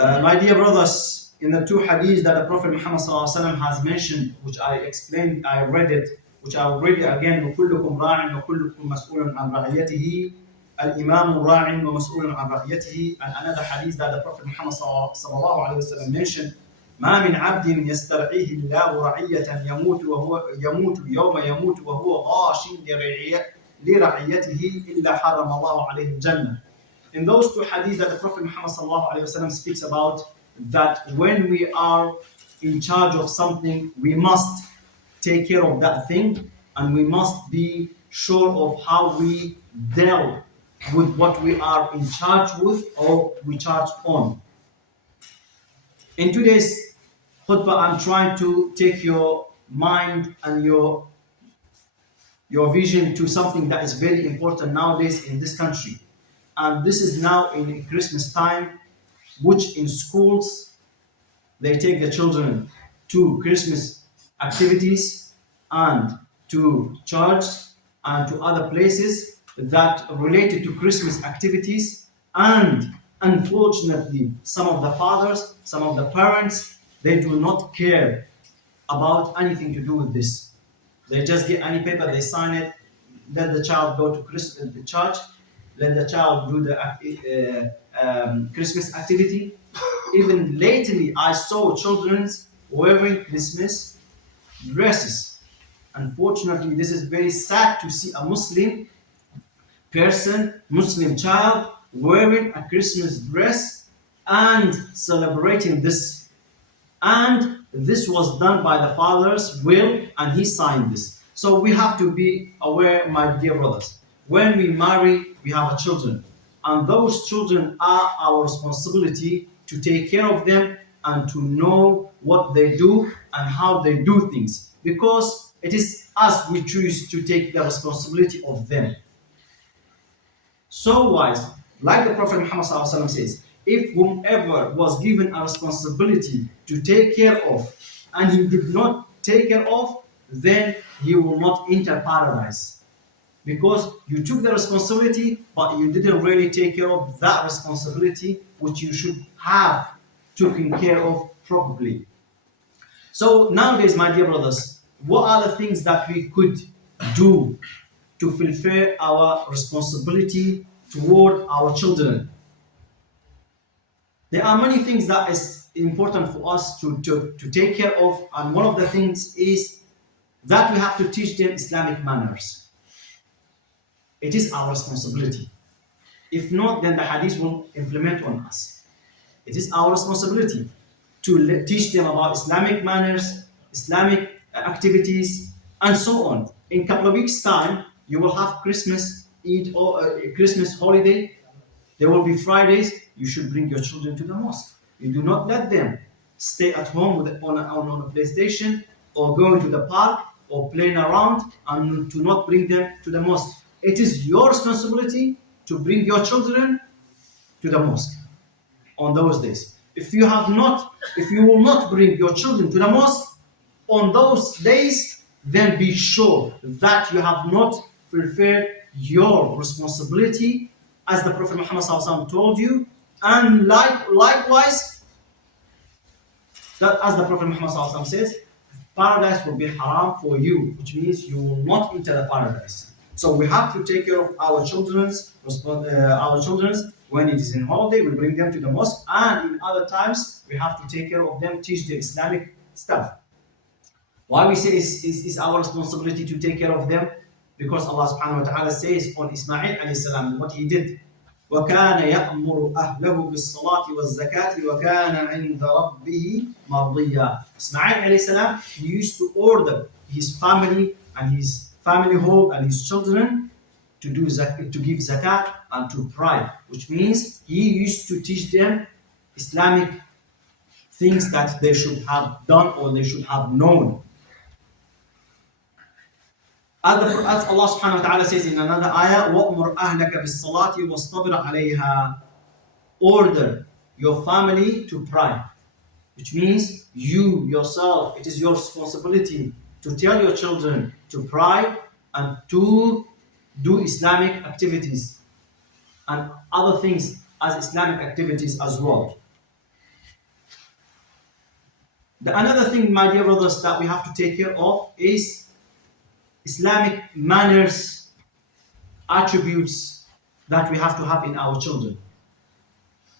My dear brothers, in the two hadiths that the Prophet Muhammad ﷺ has mentioned, which I explained, I read it, which I will read it again. وَكُلُّكُمْ رَاعٍ وَكُلُّكُمْ مَسْئُولٌ عَنْ رَعِيَّتِهِ الْإِمَامُ رَاعٍ وَمَسْئُولٌ عَنْ رَعِيَّتِهِ. And another hadith that the Prophet Muhammad ﷺ mentioned, ما من عبد يسترعيه الله رعية يموت يوم يموت وهو غاش لرعيته إلا حرم الله عليه الجنة. In those two hadiths that the Prophet Muhammad ﷺ speaks about, that when we are in charge of something, we must take care of that thing, and we must be sure of how we deal with what we are in charge with or we charge on. In today's khutbah, I'm trying to take your mind and your vision to something that is very important nowadays in this country. And this is now in Christmas time, which in schools, they take the children to Christmas activities and to church and to other places that related to Christmas activities. And unfortunately, some of the fathers, some of the parents, they do not care about anything to do with this. They just get any paper, they sign it, let the child go to the church, let the child do the Christmas activity. Even lately, I saw children wearing Christmas dresses. Unfortunately, this is very sad to see a Muslim person, Muslim child, wearing a Christmas dress and celebrating this. And this was done by the father's will, and he signed this. So we have to be aware, my dear brothers. When we marry, we have children. And those children are our responsibility to take care of them and to know what they do and how they do things. Because it is us we choose to take the responsibility of them. So wise, like the Prophet Muhammad says, if whomever was given a responsibility to take care of and he did not take care of, then he will not enter paradise. Because you took the responsibility, but you didn't really take care of that responsibility which you should have taken care of properly. So nowadays, my dear brothers, what are the things that we could do to fulfill our responsibility toward our children? There are many things that is important for us to take care of, and one of the things is that we have to teach them Islamic manners. It is our responsibility. If not, then the hadith will implement on us. It is our responsibility to teach them about Islamic manners, Islamic activities, and so on. In a couple of weeks' time, you will have Christmas, Eid, or Christmas holiday. There will be Fridays. You should bring your children to the mosque. You do not let them stay at home on a PlayStation or going to the park or playing around, and to not bring them to the mosque. It is your responsibility to bring your children to the mosque on those days. If you will not bring your children to the mosque on those days, then be sure that you have not fulfilled your responsibility as the Prophet Muhammad told you. And likewise, that as the Prophet Muhammad says, paradise will be haram for you, which means you will not enter the paradise. So we have to take care of our children's when it is in holiday, we bring them to the mosque, and in other times we have to take care of them, teach the Islamic stuff. Why we say it's our responsibility to take care of them? Because Allah subhanahu wa ta'ala says on Ismail alayhi salam what he did. وَكَانَ يَأْمُرُ أَهْلَهُ بِالصَّلَاةِ وَالزَّكَاةِ وَكَانَ عِنْدَ رَبِّهِ مَرْضِيًّا. Ismail alayhi salam, he used to order his family and his family home and his children to give zakat and to pray, which means he used to teach them Islamic things that they should have done or they should have known. As Allah subhanahu wa ta'ala says in another ayah, وَأْمُرْ أَهْلَكَ بِالصَّلَاةِ وَاصْطَبِرْ عَلَيْهَا. Order your family to pray, which means you yourself, it is your responsibility to tell your children to pray and to do Islamic activities and other things as Islamic activities as well. The another thing, my dear brothers, that we have to take care of is Islamic manners, attributes that we have to have in our children.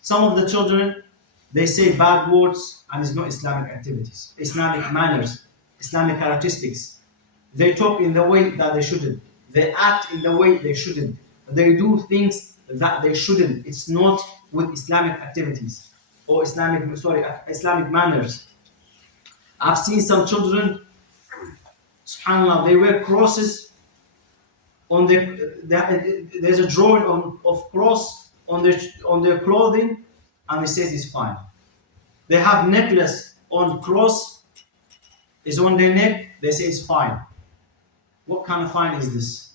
Some of the children, they say bad words and it's not Islamic activities, Islamic manners, Islamic characteristics. They talk in the way that they shouldn't. They act in the way they shouldn't. They do things that they shouldn't. It's not with Islamic activities or Islamic manners. I've seen some children, subhanAllah, they wear crosses on there's a drawing of cross on their clothing, and it says it's fine. They have necklace on cross is on their neck, they say it's fine. What kind of fine is this?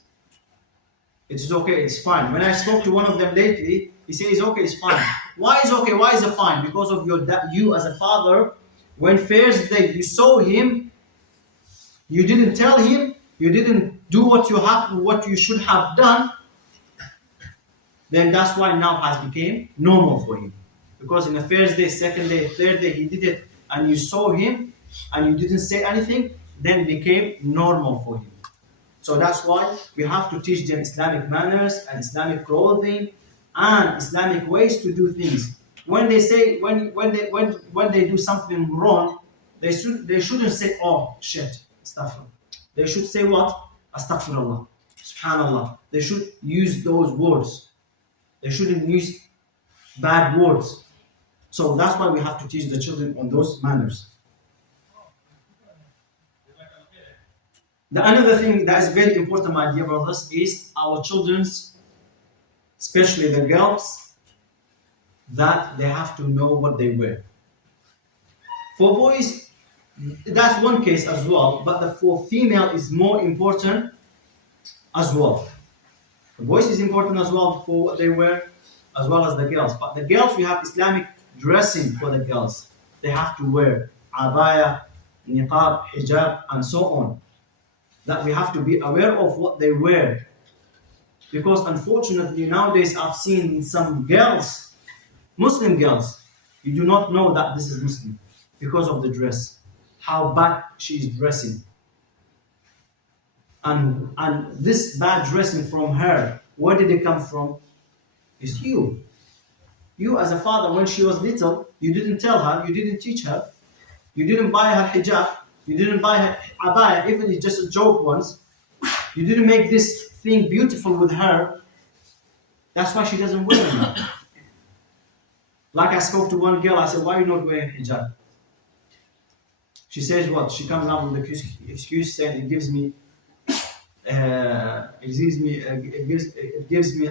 It's okay, it's fine. When I spoke to one of them lately, he said it's okay, it's fine. Why is okay? Why is it fine? Because of you as a father, when first day you saw him, you didn't tell him, you didn't do what you should have done, then that's why now has become normal for him. Because in the first day, second day, third day, he did it, and you saw him, and you didn't say anything, then it became normal for him. So that's why we have to teach them Islamic manners and Islamic clothing and Islamic ways to do things. When they say when they do something wrong, they shouldn't say, oh shit, astaghfirullah. They should say what? Astaghfirullah, subhanallah. They should use those words. They shouldn't use bad words. So that's why we have to teach the children on those manners. The another thing that is very important, my dear brothers, is our children's, especially the girls, that they have to know what they wear. For boys, that's one case as well, but for female is more important as well. The boys is important as well for what they wear, as well as the girls. But the girls, we have Islamic dressing for the girls. They have to wear abaya, niqab, hijab, and so on. That we have to be aware of what they wear. Because unfortunately nowadays I've seen some girls, Muslim girls, you do not know that this is Muslim because of the dress, how bad she is dressing. And this bad dressing from her, where did it come from? It's you. You as a father, when she was little, you didn't tell her, you didn't teach her, you didn't buy her hijab, you didn't buy her abaya, even if it's just a joke once. You didn't make this thing beautiful with her. That's why she doesn't wear it now. Like I spoke to one girl, I said, why are you not wearing hijab? She says what? She comes out with the excuse saying it gives me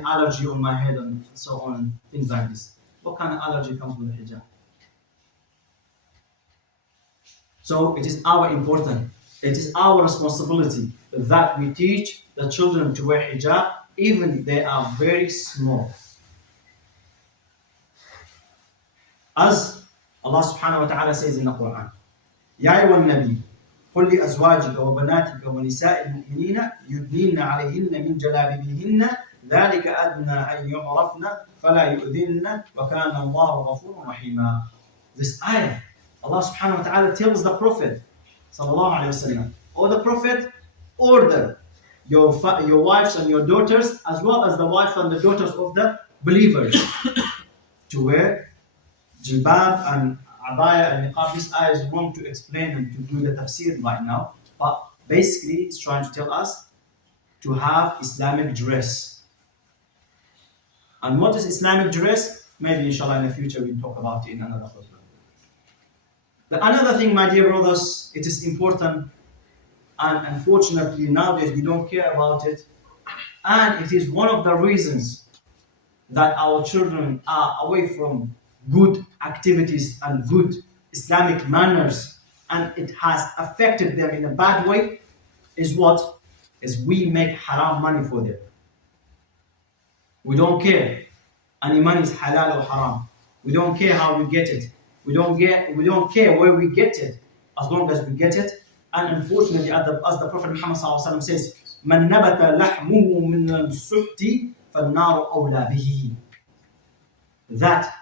allergy on my head and so on, things like this. What kind of allergy comes with the hijab? So it is our responsibility that we teach the children to wear hijab, even if they are very small. As Allah subhanahu wa ta'ala says in the Quran, يا أيها النبي قل لأزواجك وبناتك ونساء المؤمنين يدنين عليهن من جلابيبهن ذلك أدنى أن يعرفن فلا يؤذن وكان الله غفورا رحيما. This ayah, Allah subhanahu wa ta'ala tells the Prophet sallallahu alayhi wasallam, or the Prophet, order your wives and your daughters, as well as the wife and the daughters of the believers, to wear jilbab and abaya and niqab. This ayah is wrong to explain and to do the tafsir right now, but basically it's trying to tell us to have Islamic dress. And what is Islamic dress? Maybe inshallah in the future we'll talk about it in another khutbah. Another thing, my dear brothers, it is important, and unfortunately nowadays we don't care about it, and it is one of the reasons that our children are away from good activities and good Islamic manners, and it has affected them in a bad way, is what? Is we make haram money for them. We don't care any money is halal or haram. We don't care how we get it. We don't care where we get it, as long as we get it. And unfortunately, as the Prophet Muhammad ﷺ says, "Man nabata lahmuhu min al-suhti fal-nar awla bihi." That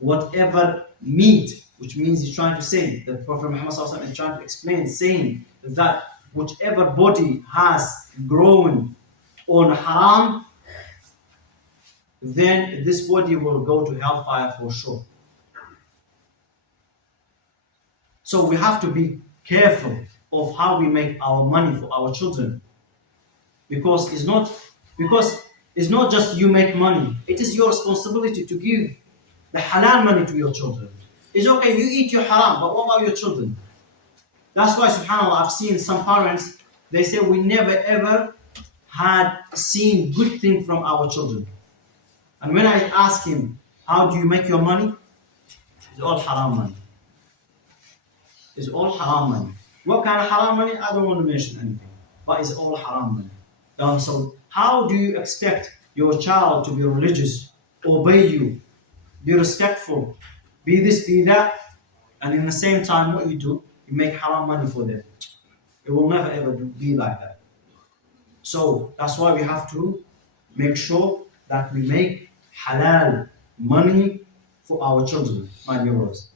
whatever meat which means he's trying to say, the Prophet Muhammad ﷺ is trying to explain, saying that whichever body has grown on haram, then this body will go to hellfire for sure. So we have to be careful of how we make our money for our children, because it's not just you make money. It is your responsibility to give the halal money to your children. It's okay, you eat your haram, but what about your children? That's why, subhanAllah, I've seen some parents, they say we never ever had seen good thing from our children. And when I ask him, how do you make your money? It's all haram money. It's all haram money. What kind of haram money? I don't want to mention anything. But it's all haram money. So how do you expect your child to be religious, obey you, be respectful, be this, be that, and in the same time what you do, you make haram money for them? It will never ever be like that. So that's why we have to make sure that we make halal money for our children, my dear brothers.